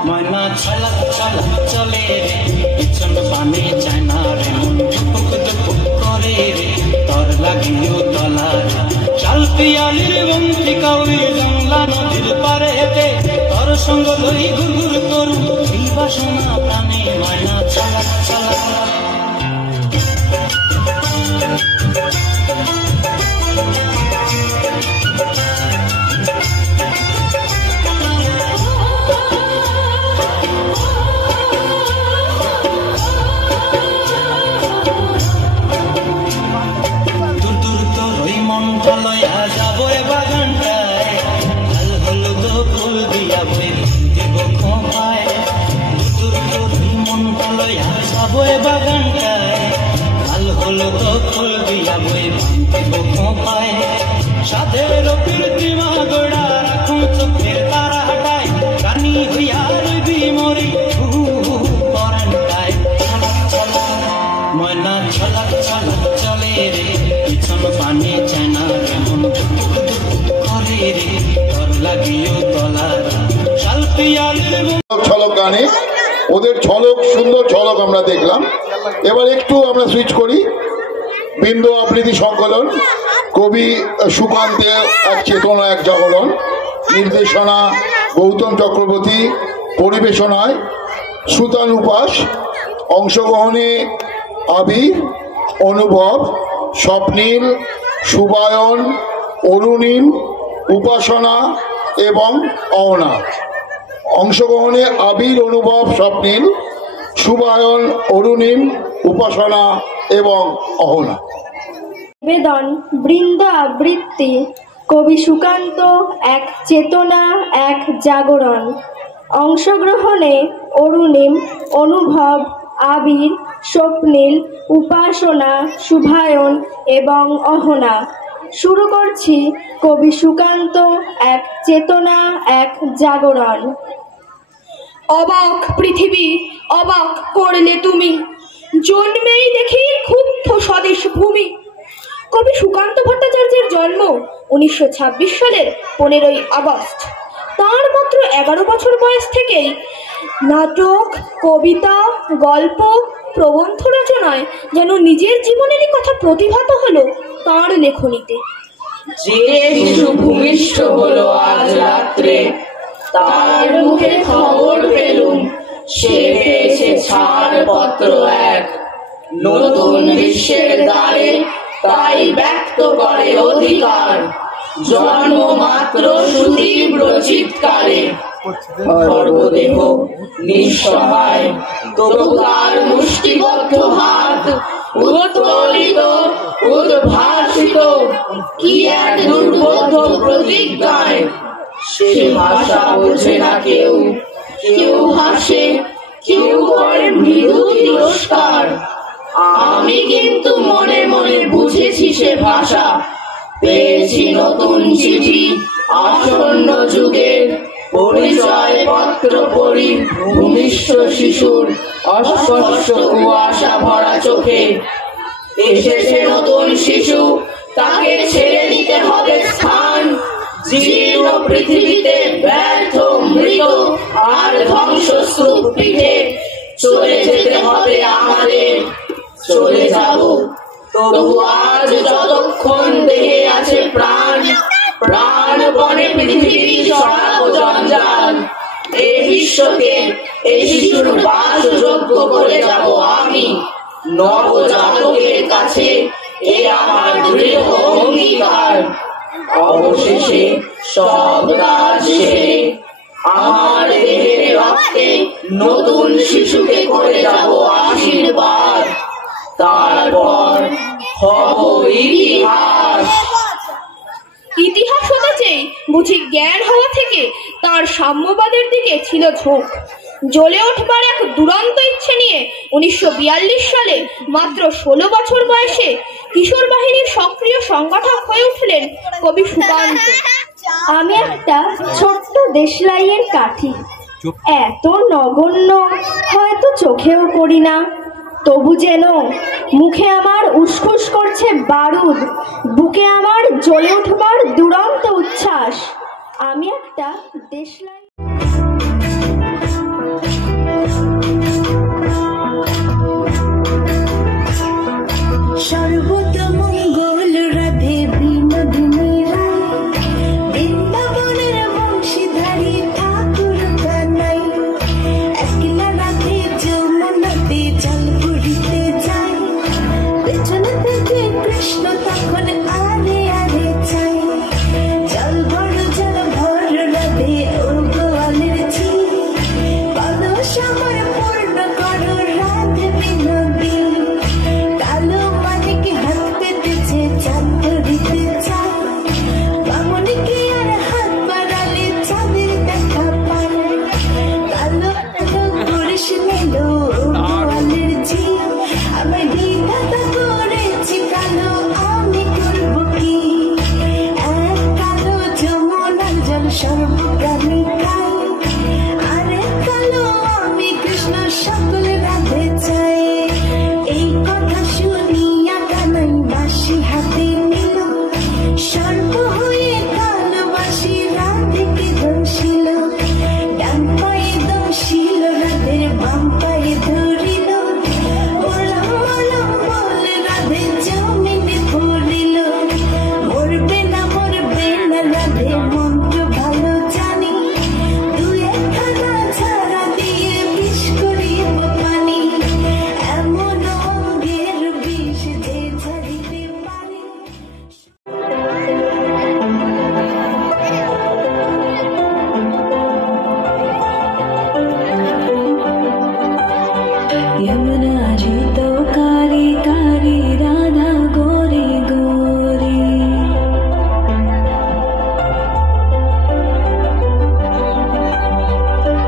ময়না ছলক ছলক চলে রে পিছন পানে যায় না রে মন ধুপুক ধুপুক করে রে তোর লাগিও তলার চাল পিয়ালির বন্তি কাউরি জংলা নদীর পারে হেঁটে তোর সঙ্গ লই ঘুরঘুর করু এই বাসনা প্রাণে ময়না ছলক ছলক সাধের কীর্তিমা গোড়া রাখুন চোখের তারা হাটায় রানী হইয়া রইবি মরি পরানটায় ময়না ছলক ছলক চলে রে পিছন পানে চায়না কেমন করে রে তোর লাগিও তলার শাল পিয়ালির ছলক গানে ওদের ঝলক সুন্দর ঝলক আমরা দেখলাম। এবার একটু আমরা সুইচ করি বিন্দু আবৃত্তি সংকলন কবি সুকান্তের এক চেতনা এক জাগরণ নির্দেশনা গৌতম চক্রবর্তী পরিবেশনায় সুতান উপাস অংশগ্রহণে আবির অনুভব স্বপ্নীল সুবায়ন অরুণিম উপাসনা এবং অহনা অংশগ্রহণে আবির অনুভব স্বপ্নীল সুবায়ন অরুণিম উপাসনা এবং অহনা। নিবেদন বৃন্দ আবৃত্তি কবি সুকান্ত এক চেতনা এক জাগরণ অংশগ্রহণে অরুণিম অনুভব আবির স্বপ্নীল উপাসনা শুভায়ন এবং অহনা। শুরু করছি কবি সুকান্ত এক চেতনা এক জাগরণ। অবাক পৃথিবী অবাক করলে তুমি জন্মেই দেখি ক্ষুব্ধ স্বদেশ ভূমি। কবি সুকান্ত ভট্টাচার্যের জন্ম 1926 সালের 15ই আগস্ট। তার মাত্র 11 বছর বয়স থেকেই নাটক কবিতা গল্প প্রবন্ধ রচনায় যেন নিজের জীবনেরই কথা প্রতিভাত হলো তাঁর লেখনীতে। যে শিশু ভূমিষ্ঠ হলো আজ রাত্রে তার মুখে খবর পেলুম সে পেয়েছে ছাড়পত্র এক নতুন বিশ্বের দ্বারে তাই ব্যক্ত করে অধিকার জন্ম মাত্র সুতীব্র চিৎকারে সর্বদেহ নিঃসহায় তবু তার মুষ্টিবদ্ধ হাত উত্তোলিত উদ্ভাসিত কি এক দুর্বোধ্য প্রতিজ্ঞায় সে ভাষা বোঝে না কেউ কেউ হাসে কেউ করে মৃদু তিরস্কার আমি কিন্তু মনে মনে বুঝেছি সে ভাষা পেয়েছি নতুন চিঠি আসন্ন যুগের পরিচয় পত্র পড়ি ভূমিষ্ঠ শিশুর অস্পষ্ট কুয়াশা ভরা চোখে এসেছে নতুন শিশু তাকে ছেড়ে দিতে হবে স্থান জীর্ণ পৃথিবীতে ব্যর্থ মৃত আর ধ্বংসস্তূপ পিঠে চলে যেতে হবে আমাদের চলে যাব তবু আজ যতক্ষণ দেহে আছে প্রাণ প্রাণপণে পৃথিবী সরাব জঞ্জাল এই বিশ্বকে এই শিশুর বাসযোগ্য করে যাব আমি নবজাতকের কাছে এ আমার দৃঢ় অঙ্গীকার অবশেষে সব কাজ সেরে আমার দেহের রক্তে নতুন শিশুকে করে যাব আশীর্বাদ তারপর হব ইতিহাস। ইতিহাস হতে চেয়ে বুঝি জ্ঞান হওয়া থেকে তার সাম্যবাদের দিকে ছিল ঝোঁক জ্বলে উঠবার এক দুরন্ত ইচ্ছে নিয়ে 1942 সালে মাত্র 16 বছর বয়সে কিশোর বাহিনীর সক্রিয় সংগঠক হয়ে উঠলেন কবি সুকান্ত। আমি একটা ছোট্ট দেশলাইয়ের কাঠি, এত নগণ্য হয়তো চোখেও পড়ি না, তবু যেন মুখে আমার উসখুস করছে বারুদ, বুকে আমার জ্বলে উঠবার দুরন্ত উচ্ছ্বাস। আমি একটা দেশলাই। সর্বতমঙ্গল রাধে বিনোদিনী রায়, বৃন্দাবনের বংশীধারী ঠাকুর কানাই, একলা রাধে যমুনাতে জল পুরিতে যায়, পেছনে থেকে কৃষ্ণ তখন আরে আরে চাই, জল ভর রাধে ও গোয়ালের ঝি, কলস আমার পূর্ণ করো রাধে বিনোদী, কালো মানিকে হাত পেতেছে চাঁদ ধরিতে চায়, বামনিকে আর হাত বাড়ালে চাঁদের দেখা পায়, কালো কালো করিস নিল গোয়ালের ঝি, আমি বিধাতা করেছি কালো, আমি করব কি, এক কালো যমুনার জল সর্বপ্রাণী খাই, আরে কালো আমি কৃষ্ণ সকল রাধে চাই। এই কথা শুনিয়া কানাই বাঁশি হাতে নিল, সর্ব হয়ে কালো বাঁশি রাধেকে দংশিল, ডান পায়ে দংশিল রাধের বাম পায়ে ধরিল, মরলাম মরলাম বলে রাধে জমিনে পড়িল, মরবে না রাধে মন্ত্র ভালো জানি, দুই একখানা ছাড়া দিয়ে বিষ করিব পানি, এমন অঙ্গের বিষ যে ঝাড়িতে পারে। यमुना जी तो कारी कारी राधा गोरी गोरी,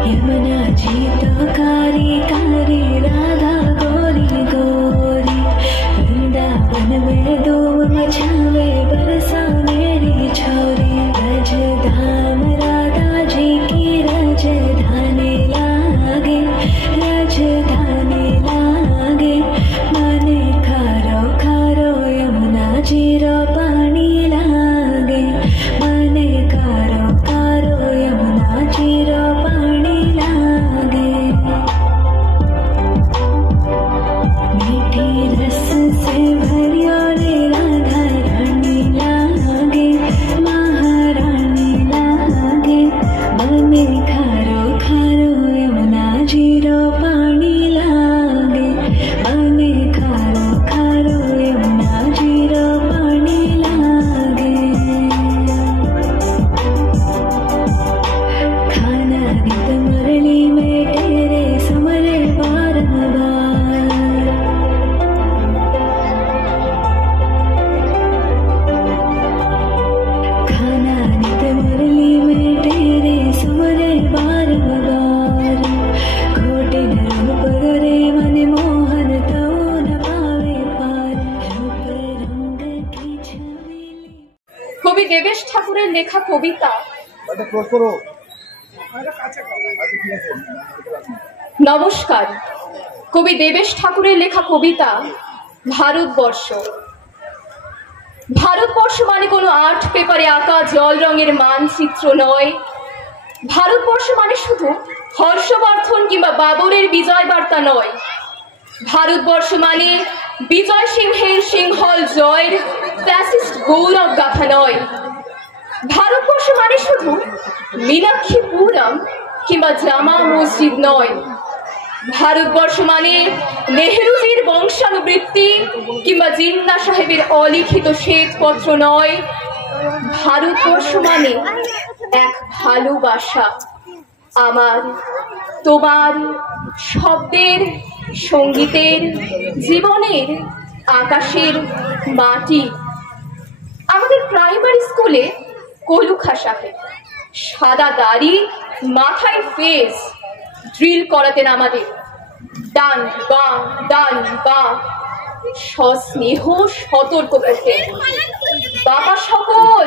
यमुना जी तो कारी कारी राधा गोरी गोरी, वृंदावन में धूम मचावे बरसा मेरी छोरी, रजधाम राधा जी की रजधानी लागे, रजधानी लागे, मने खारो खारो यमुना जी रो पानी लागे, मने खारो खारो यमुना जी रो पानी लागे, मीठी रस से भरियो रे राधा रानी लागे, महारानी लागे, मने खारो खारो यमुना जी रो पानी लागे, मने खारो खारो यमुना जी रो पानी लागे, खाना गीत मुरली में तेरे समरे बारंबार, खाना गीत मुरली में तेरे समरे बारंबार, घोटे रूप गरे मन मोहन तो न पावे पार, रूप रंग की छवि। কবি দেবেশ ঠাকুরের লেখা কবিতা। নমস্কার। কবি দেবেশ ঠাকুরের লেখা কবিতা ভারতবর্ষ। ভারতবর্ষ মানে কোনো আর্ট পেপারে আঁকা জল রঙের মানচিত্র নয়। ভারতবর্ষ মানে শুধু হর্ষবর্ধন কিংবা বাবরের বিজয় বার্তা নয়। ভারতবর্ষ মানে বিজয় সিংহের সিংহল জয়ের ফ্যাসিস্ট গৌরব গাথা নয়। ভারতবর্ষ মানে শুধু মীনাক্ষীপুরম কিংবা জামা মসজিদ নয়। ভারতবর্ষ মানে নেহরুজির বংশানুবৃত্তি কিংবা জিন্না সাহেবের অলিখিত শ্বেতপত্র নয়। ভারতবর্ষ মানে এক ভালোবাসা, আমার, তোমার, শব্দের, সঙ্গীতের, জীবনের, আকাশের, মাটি। আমাদের প্রাইমারি স্কুলে কলুখা সাহেব সাদা দাড়ি, মাথায় ফেস, ড্রিল করাতেন আমাদের। ডান বাঁ ডান বাঁ, সস্নেহ সতর্ক করতে। বাবা সকল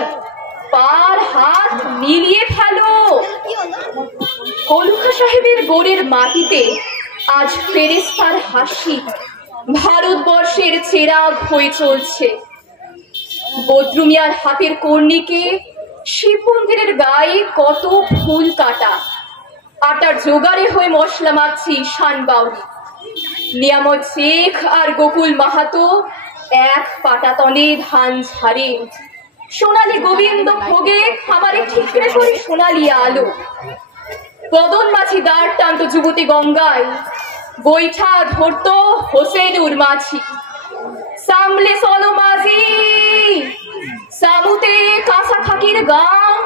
পার হাত মিলিয়ে ফেলো। কলুখা সাহেবের গোড়ের মাটিতে আজ ফেরেশতার হাসি ভারতবর্ষের চেরাগ হয়ে চলছে। বদ্রুমিয়ার হাতের কর্ণিকে শিব মন্দিরের গায়ে কত ফুল কাটা, আটার জোগাড়ে হয়ে মশলা মাখছি শান বাউরি। নিয়ামত শেখ আর গোকুল মাহাতো এক পাটাতনে ধান ঝাড়ে। সোনালী গোবিন্দ ভোগে খাবারে ঠিকরে করে সোনালি আলো। বদন মাঝি দাঁড় টানত যুবতী গঙ্গায়, বৈঠা ধরত হোসেনুর মাঝি। সামলে চলো মাঝি, সামুতে কাঁচা খাকির গান,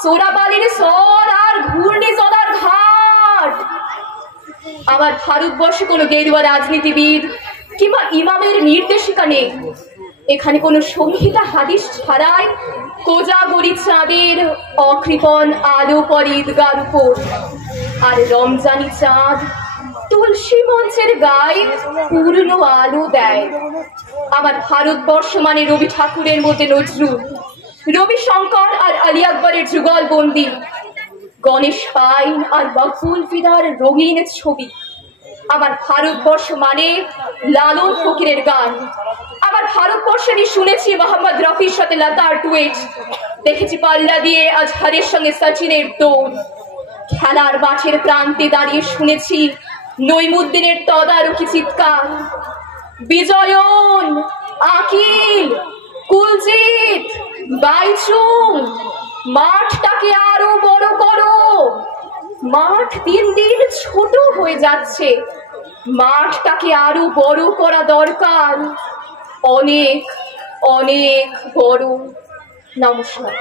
সোরাবালির স্বর আর ঘূর্ণি চলার ঘাট। আমার ভারতবর্ষে কোনো গেরুয়া রাজনীতিবিদ কিংবা ইমামের নির্দেশিকা নেই। এখানে কোনো সংহিতা হাদিস ছাড়াই কোজাগরি চাঁদের অকৃপণ আলো পড়ে ঈদগার উপর, আর রমজানি চাঁদ তুলসী মঞ্চের গায়ে পূর্ণ আলো দেয়। আমার ভারতবর্ষ মানে রবি ঠাকুরের মধ্যে নজরুল, রবি শঙ্কর আর আলী আকবরের যুগল বন্দী, গণেশ পাইন আর মকবুল ফিদার রঙিন ছবি। আমার ভারতবর্ষ মানে লালন ফকিরের গান। আমার ভারতবর্ষে আমি শুনেছি মোহাম্মদ রফির সাথে লতার ডুয়েট, দেখেছি পাল্লা দিয়ে আজহারের সঙ্গে সচিনের দৌড়। খেলার মাঠের প্রান্তে দাঁড়িয়ে শুনেছি নইমুদ্দিনের তদারকি চিৎকার। বিজয়ন, আকিল, কুলজিৎ, বাইচুং, মাঠটাকে আরো বড় করো। মাঠ দিন দিন ছোট হয়ে যাচ্ছে, মাঠটাকে আরো বড় করা দরকার, অনেক অনেক বড়। নমস্কার।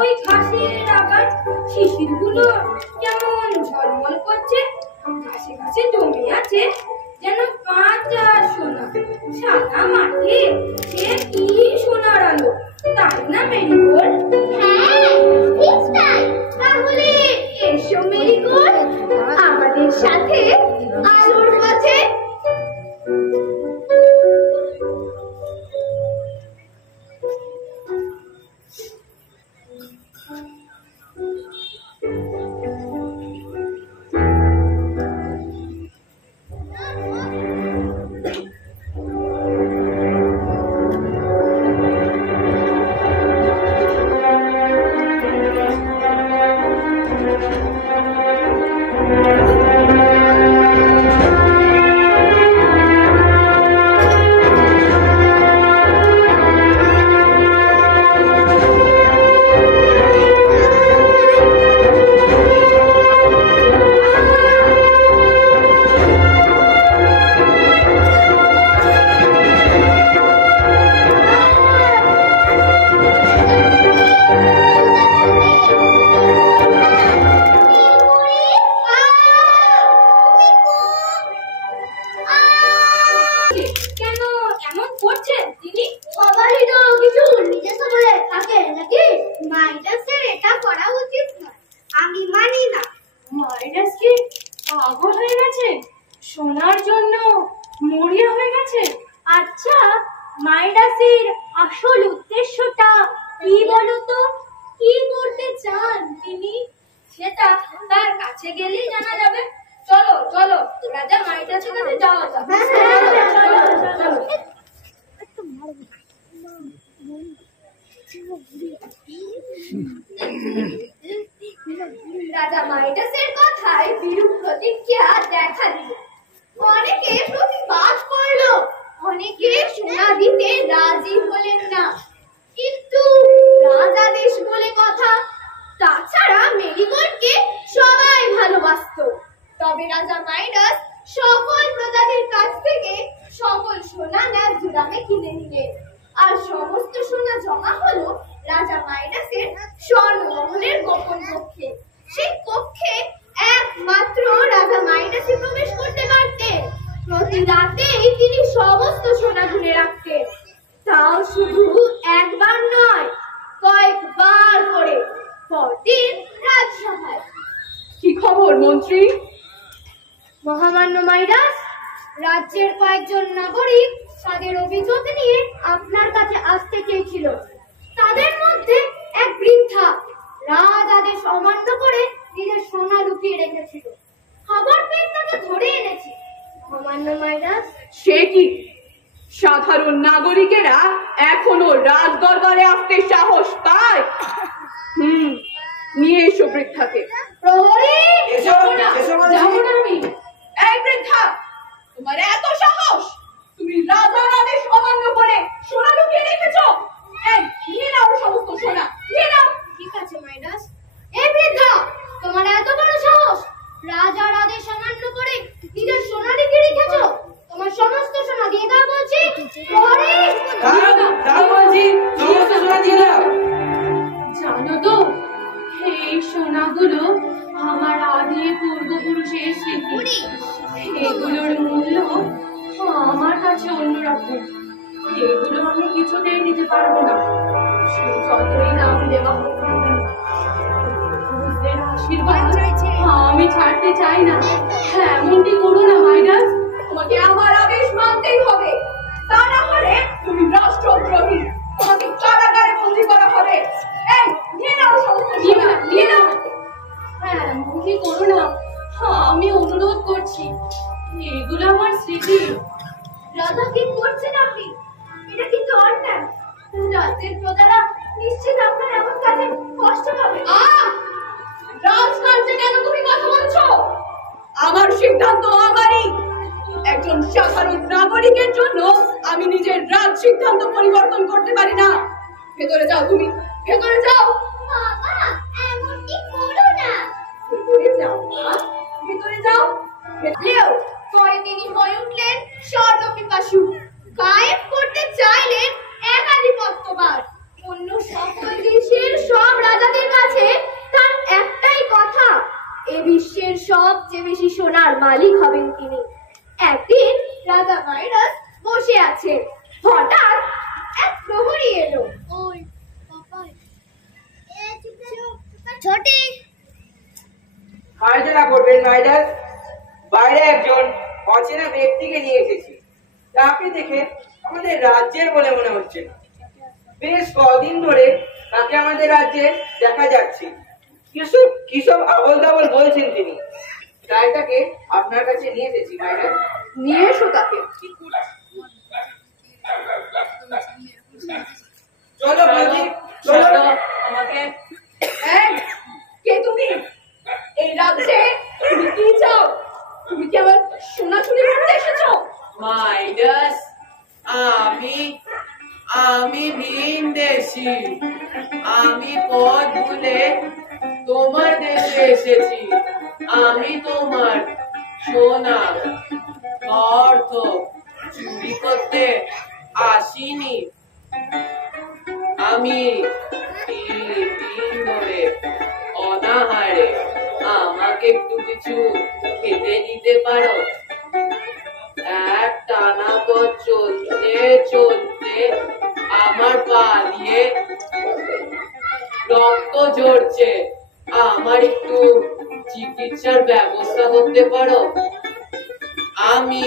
ওই ঘাসের আগার শিশিরগুলো কেমন ঝলমল করছে। আশেপাশে জমি আছে যেন কাঁচা সোনা, সাদা মাটি, সে কি সোনার আলো, তাই না মেরিগোল্ড? হ্যাঁ, ঠিক তাই। তাহলে এসো মেরিগোল্ড, আমাদের সাথে আলোর পথে। সোনার জন্য মরিয়া হয়ে গেছে। আচ্ছা, মাইডাসের আসল উদ্দেশ্যটা কি বলতো? কি করতে চান তিনি? সেটা তার কাছে গেলেই জানা যাবে। চলো চলো, রাজা মাইডাসের কাছে যাওয়া যাক। রাজা মাইডাসের কথায় বিরূপ প্রতিক্রিয়া দেখা দিল। অনেকে প্রতিবাদ করলো, অনেকে সোনা দিতে রাজি হলেন না, কিন্তু রাজাদেশ বলে কথা। তাছাড়া মেরিগোল্ডকে সবাই ভালোবাসতো। তবে রাজা মাইডাস সকল প্রজাদের কাছ থেকে সকল সোনা ন্যায্য দামে কিনে নিলেন, আর সমস্ত সোনা জমা হলো রাজা মাইডাসের স্বর্ণমহলের গোপন কক্ষে। সেই কক্ষে একমাত্র রাজা মাইডাসই প্রবেশ করতে পারতেন। প্রতি রাতেই তিনি সমস্ত সোনা গুনে রাখতেন, তাও শুধু একবার নয়, কয়েকবার করে। পরদিন রাজসভায়। কি খবর মন্ত্রী? মহামান্য মাইডাস, রাজ্যের কয়েকজন নাগরিক তাদের অভিযোগ নিয়ে আপনার কাছে আসতে চেয়েছিল। তাদের মধ্যে এক বৃদ্ধা রাজ আদেশ অমান্য করে নিজের সোনা লুকিয়ে রেখেছিল। খবর পেয়ে তাকে ধরে এনেছি মহামান্য মাইডাস। সে কি, সাধারণ নাগরিকেরা এখনো রাজ দরবারে আসতে সাহস পায়? নিয়ে এসো বৃদ্ধাকে। প্রহরী, যাবো না আমি। এই বৃদ্ধা, তোমার এত সাহস? তুমি রাজার আদেশ অমান্য করে সোনা লুকিয়ে রেখেছো? এই নিয়ে নাও সমস্ত সোনা, নিয়ে নাও। ঠিক আছে মাইডাস। এই বৃদ্ধা, তোমার এত বড় সাহস? রাজার আদেশ অমান্য করে নিজের সোনা লুকিয়ে রেখেছো? তোমার সমস্ত সোনা দিয়ে দাও বলছি। প্রহরী, জানো তো, এই সোনাগুলো আমার আদি পূর্বপুরুষের স্মৃতি। এগুলোর মূল্য আমার কাছে অন্যরকম। এগুলো আমি কিছুতেই দিতে পারবো না, সে যতই দাম দেওয়া হোক না কেন। পূর্বপুরুষদের আশীর্বাদ আমি ছাড়তে চাই না। এমনটি করো না মাইডাস, তোমাকে আমার আদেশ মানতেই হবে, তা না হলে তুমি রাষ্ট্রদ্রোহী, তোমাকে কারাগারে বন্দী করা হবে। এই নিয়ে নাও সমস্ত সোনা, নিয়ে নাও। এমনটি করো না, আমি অনুরোধ করছি। এগুলো আমার স্মৃতি। রাজা কি করছেন আপনি? এটা কিন্তু অন্যায়। রাজ্যের প্রজারা নিশ্চিত আপনার এমন কাজে কষ্ট পাবে। রাজকার্যে কেন তুমি কথা বলছো? আমার সিদ্ধান্ত আমারই। একজন সাধারণ নাগরিকের জন্য আমি নিজের রাজ সিদ্ধান্ত পরিবর্তন করতে পারি না। ভেতরে যাও, তুমি ভেতরে যাও। বাবা, এমনটি করো না। ভেতরে যাও, ভেতরে যাও। পরে তিনি হয়ে উঠলেন স্বর্ণপিপাসু। কায়েম করতে চাইলেন একাধিপত্যবাদ। অন্য সকল দেশের সব রাজাদের কাছে তার একটাই কথা, এ বিশ্বের সবচেয়ে বেশি সোনার মালিক হবেন তিনি। একদিন রাজা মাইনাস বসে আছে, হঠাৎ এক প্রহরী এলো। ছোটি মার্জনা করবেন মাইনাস, বাইরে একজন অচেনা ব্যক্তিকে নিয়ে এসেছি। তাকে দেখে আমাদের রাজ্যের বলে মনে হচ্ছে না। বেশ কদিন ধরে তাকে আমাদের রাজ্যে দেখা যাচ্ছে। কিসব আবল তাবল বলছেন তিনি, তাই তাকে আপনার কাছে নিয়ে এসেছি। মাইনাস, নিয়ে এসো তাকে। চলো বলছি, চলো। আমাকে কে তুমি? এই রাজ্যে তুমি কি চাও? তুমি কি আবার সোনা চুরি করতে এসেছো? মাইনাস, আমি ভিনদেশী। আমি পথ ভুলে তোমার দেশে এসেছি। আমি তোমার সোনা অর্থ চুরি করতে আসিনি। আমি দিন ধরে অনাহারে, আমাকে একটু কিছু খেতে দিতে পারো? এক টানা পথ চলতে চলতে আমার পা দিয়ে রক্ত ঝরছে। আমার একটু চিকিৎসার ব্যবস্থা করতে পারো? আমি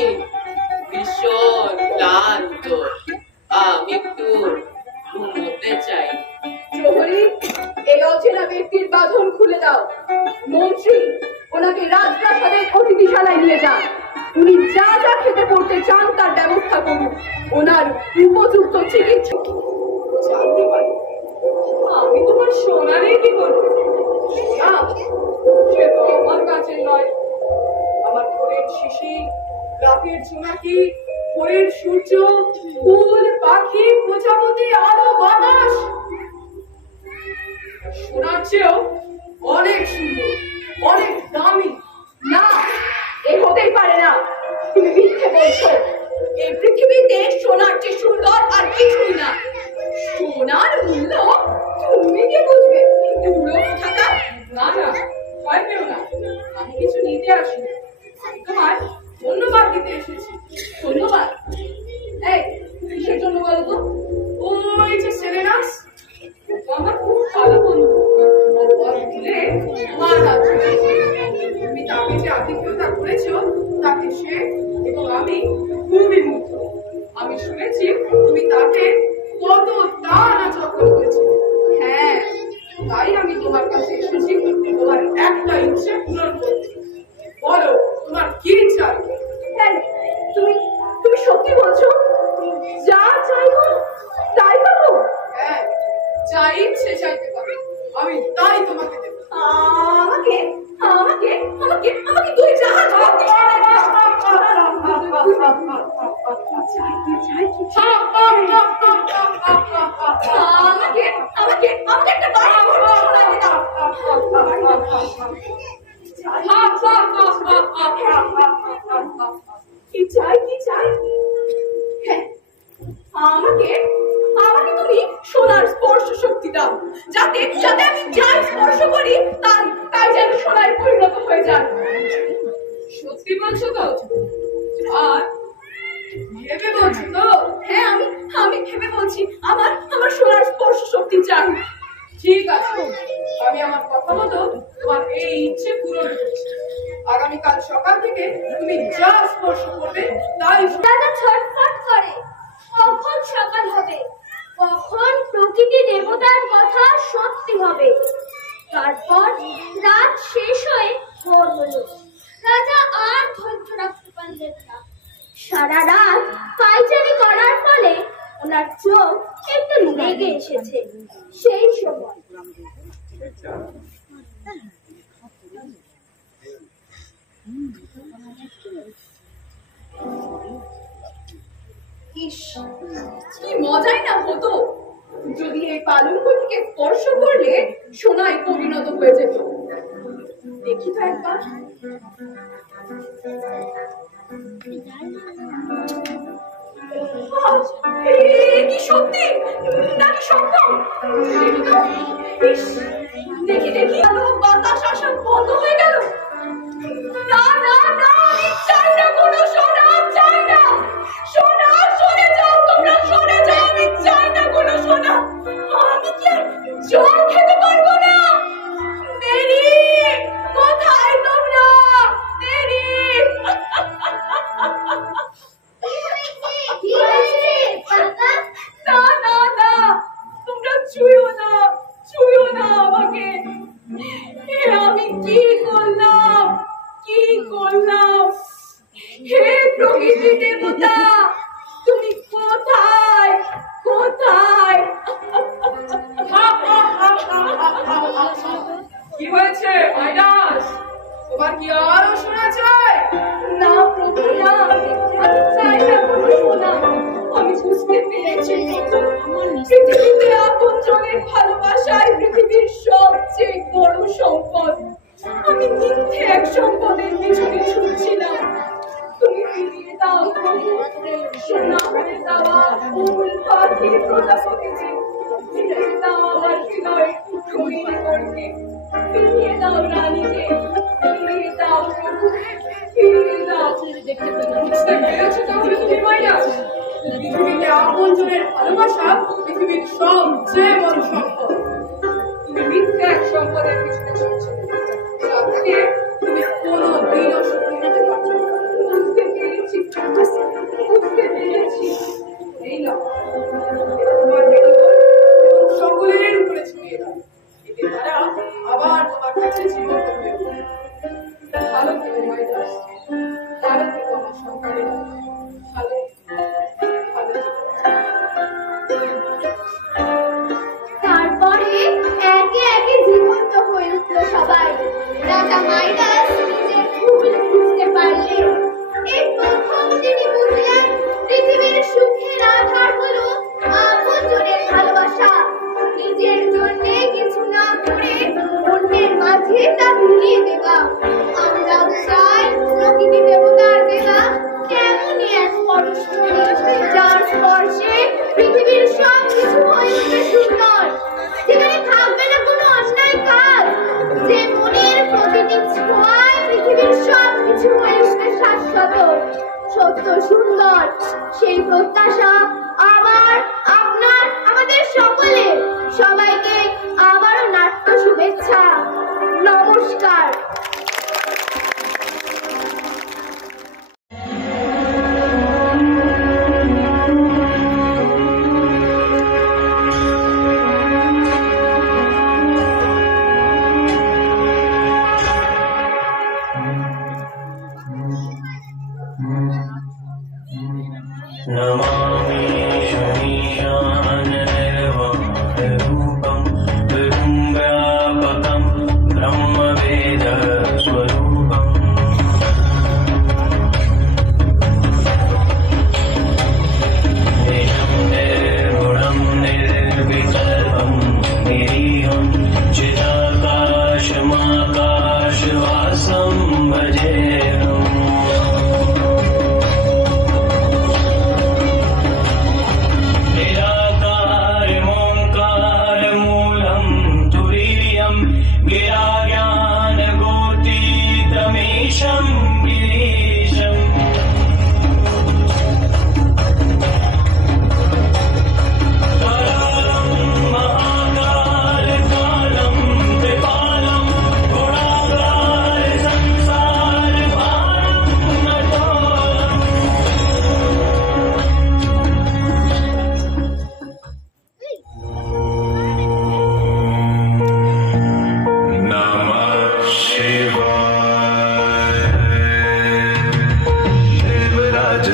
ভীষণ ক্লান্ত, আমি একটু ঘুমোতে চাই। প্রহরী, এই অচেনা ব্যক্তির বাঁধন খুলে দাও। মন্ত্রী, ওনাকে রাজপ্রাসাদের অতিথিশালায় নিয়ে যান। উনি যা যা খেতে পড়তে চান তার ব্যবস্থা করুন। ওনার উপযুক্ত চিকিৎসা জানতে পারি। আমি তোমার সোনা নিয়ে কি করবো? সে তো আমার কাছে নয়। আমার ঘরের শিশি, রাতের জোনাকি, ভোরের সূর্য, ফুল, পাখি, প্রজাপতি, আলো, বাতাস সোনার চেয়েও অনেক সুন্দর, অনেক দামি। না, এ হতেই পারে না। তুমি মিথ্যে বলছো। এই পৃথিবীতে সোনার চেয়ে সুন্দর আর কিছুই না। সোনার মূল্য তুমি কি বুঝবে? পুরো থাকা। না না, ভয় পেও না, আমি কিছু নিতে আসিনি। তোমার ধন্যবাদ দিতে এসেছি। ধন্যবাদ? এই কিসের জন্য বলো তো? ওই যে সেলেনাস, আমার খুব ভালো বন্ধু। তুমি তাকে যে আতিথ্যতা করেছো তাতে সে এবং আমি খুবই মুগ্ধ। আমি শুনেছি তুমি তাকে কত টানা যত্ন করেছো। হ্যাঁ, তাই আমি তোমার কাছে এসেছি তোমার একটা ইচ্ছে পূরণ করতে। বলো, তোমার কি ইচ্ছা? তুমি সত্যি বলছো? যা চাইবো তাই পাবো? হ্যাঁ, যা ইচ্ছে চাইতে পারো, আমি তাই তোমাকে দেব। আমাকে আমাকে আমাকে আমাকে তুই জাহাজ করতে আমাকে আমাকে আমাকে একটা বাড়ি শোনাতে দাও। কি চাই কি চাই? হ্যাঁ, আমাকে আমাকে তুমি সোনার স্পর্শ শক্তি দাও, যাতে যাতে আমি যাই স্পর্শ করি তাই যেন সোনায় পরিণত হয়ে যায়। সত্যি বলছো তো? আর ভেবে বলছো তো? হ্যাঁ, আমি ভেবে বলছি। আমার সোনার স্পর্শ শক্তি চাই। ঠিক আছে, আমি আমার কথা মতো তোমার এই ইচ্ছে পূরণ করছি। আগামীকাল সকাল থেকে তুমি যা স্পর্শ করবে তাই। দাদা ছটফট করে, কখন সকাল হবে, কখন প্রকৃতি দেবতার কথা সত্যি হবে। তারপর রাত শেষ হয়ে ভোর হলো। রাজা আর ধৈর্য রাখতে পারলেন না। সারা রাত পায়চারি করার ফলে ওনার চোখ একটু লেগে এসেছে। সেই সময় কি মজাই না হতো যদি এই পালঙ্কটিকে স্পর্শ করলে সোনায় পরিণত হয়ে যেত। দেখি তো একবার। কি সত্যি নাকি স্বপ্ন? দেখি দেখি আলো বাতাস আসা বন্ধ হয়ে গেল। না, আমি চাই না কোনো সোনা, চাই না সোনা, সরে যাও তোমরা, সরে যাও, আমি চাই না কোনো সোনা। আমি কি আর জল খেতে পারবো না? মেরি, কোথায় তোমরা? মেরি, না না না, তোমরা ছুঁয়ো না, ছুঁয়ো না আমাকে। আমি কি করলাম, কি করলাম? হে প্রকৃতি দেবতা, তুমি কোথায়, কোথায়? কি হয়েছে মাইনাস? তোমার কি আরো শোনা চাই? না প্রভু না, আমি চাই না কোনো সোনা। আমি বুঝতে পেরেছি পৃথিবীতে আপনজনের ভালোবাসাই পৃথিবীর সবচেয়ে বড় সম্পদ। আমি মিথ্যে এক সম্পদের পিছনে ছুটছিলাম। তুমি ফিরিয়ে দাও প্রভু, সোনা হয়ে যাওয়া ফুল পাখির প্রজাপতিকে। ফিরিয়ে দাও আমার হৃদয় কুটুম্বিনীগণকে। ফিরিয়ে দাও রানীকে, ফিরিয়ে দাও প্রভু, ফিরিয়ে দাও। বুঝতে পেরেছো তাহলে তুমি মাইনাস? পৃথিবীতে আপনজনের ভালোবাসা পৃথিবীর সবচেয়ে বড় সম্পদ। তুমি মিথ্যে এক সম্পদের পিছনে ছুটছিলে, যা থেকে তুমি কোনোদিনও সুখী হতে পারছো না। বুঝতে পেরেছি, বুঝতে পেরেছি। এই নাও, এটা তোমার মেডিকল এবং সকলের উপরে ছড়িয়ে দাও। এতে তারা আবার তোমার কাছে জীবন করবে। ভালো থেকো মাইনাস, ভালো থেকো আমার সন্তানেরা, ভালো ভালো থেকো। তারপরে একে একে জীবন্ত হয়ে উঠল সবাই। রাজা মাইনাস নিজের ভুল বুঝতে পারলেন। এই প্রথম তিনি বুঝলেন পৃথিবীর সুখের আধার হলো আপনজনের ভালোবাসা। নিজের জন্য কিছু না করে অন্যের মাঝে তা বিলিয়ে দেওয়া। আমরাও চাই প্রকৃতি দেবতার দেওয়া তেমনই এক পরশমণি, যার স্পর্শে পৃথিবীর সব কিছু হয়ে উঠবে সুন্দর, যেখানে থাকবে না কোনো অন্যায় কাজ, যে মনের প্রতিটি ছোঁয়ায় পৃথিবীর সব কিছু হয়ে উঠবে শাশ্বত, সত্য, সুন্দর। সেই প্রত্যাশা আমার, আপনার, আমাদের সকলের। সবাইকে আবারও নাট্য শুভেচ্ছা, নমস্কার। नमामि शमीशाननिर्वाणरूपं विभुं व्यापकं ब्रह्मवेदस्वरूपम् निजं निर्गुणं निर्विकल्पं निरीहं चिदाकाशमाकाशवासं भजेऽहम्।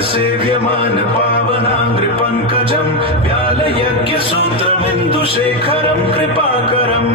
सेव्यमान पावनाङ्घ्रिपङ्कजं व्यालयज्ञसूत्रमिन्दुशेखरं कृपाकरम्